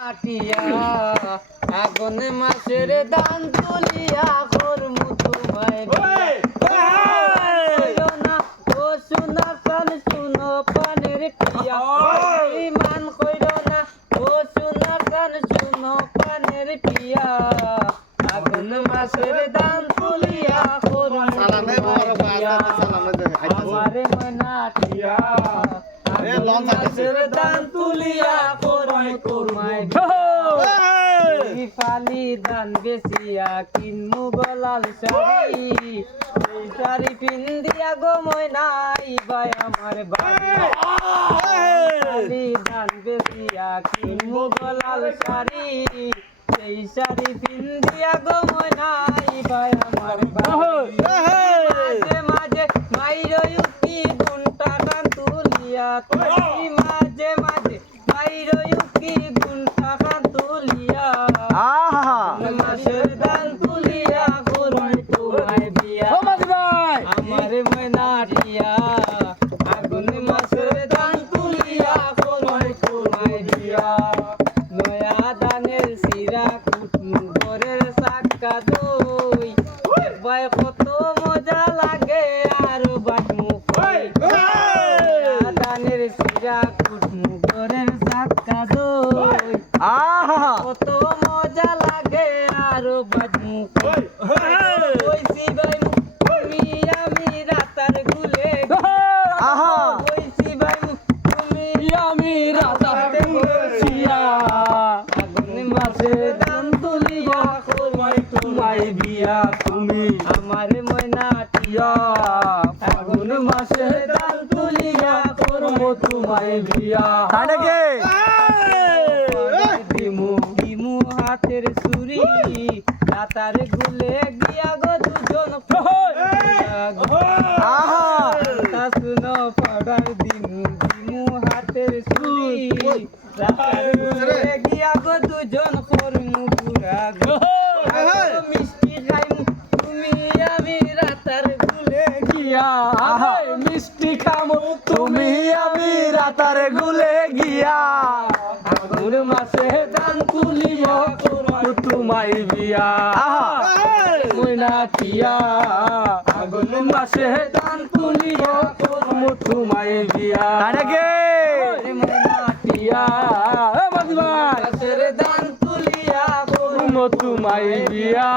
আটিয়া আগুন মাসের দান তুলিয়া করমু তোমায় বিয়া না ও সোনা কান শুনো পানের পিয়া মান কইর না ও সোনা কান শুনো পানের পিয়া আগুন মাসের দান তুলিয়া করমু আমারে মনাটিয়া মাসের দান তুলিয়া করমু তোমায় ফালি দান বেশিয়া কিনমু গলাল শাড়ি এই শাড়ি পিন্দিয়া গো ময়নাই ভাই আমার বাড়ি ফালি দান বেশিয়া কিনমু গলাল শাড়ি এই শাড়ি পিন্দিয়া গো ময়নাই ভাই আমার বাড়ি মাঝে মাঝে মাইরো ইউপি গুনটা কান তুলিয়া তুমি মাঝে মাঝে মাইরো ইউপি গুনটা কান তুলিয়া মাসের দান তুলিয়া করমু তোমায় বিয়া আমারে ময়নাটিয়া আগুন মাসের দান তুলিয়া করমু তোমায় বিয়া নয়া দানের সিরা কুটমু ঘরের সাক্কা দই ভাই কত মজা লাগে আর বাটমু নয়া দানের সিরা কুটমু ঘরের সাক্কা দই কত মজা লাগে আর বাজমু কইছি ভাই তুমি আমি রাতার গুলে কইছি ভাই তুমি আমি রাতার গুলিয়া আগুন মাসে দান তুলিয়া করমাই তোমায় বিয়া তুমি আমার ময়নাটিয়া আগুন মাসে দান তুলিয়া করমু তোমায় বিয়া তাই নাকি দিমু হাতের ছুরি রাতার গুলে গিয়া গো দুজন শুনো পাড়ার দিমু হাতের ছুরি রাতার গুলে গিয়া গো দুজন করমু পুরা গো মিষ্টি খাইমু তুমি আমি রাতার গুলে গিয়া মিষ্টি খামু তুমি আমি রাতার গুলে গিয়া আগুন মাসে দান তুলিয়া করমু তোমায় বিয়া ময়নাটিয়া আগুন মাসে দান তুলিয়া করমু তোমায় বিয়া ময়নাটিয়া মাসের দান তুলিয়া করমু তোমায় বিয়া।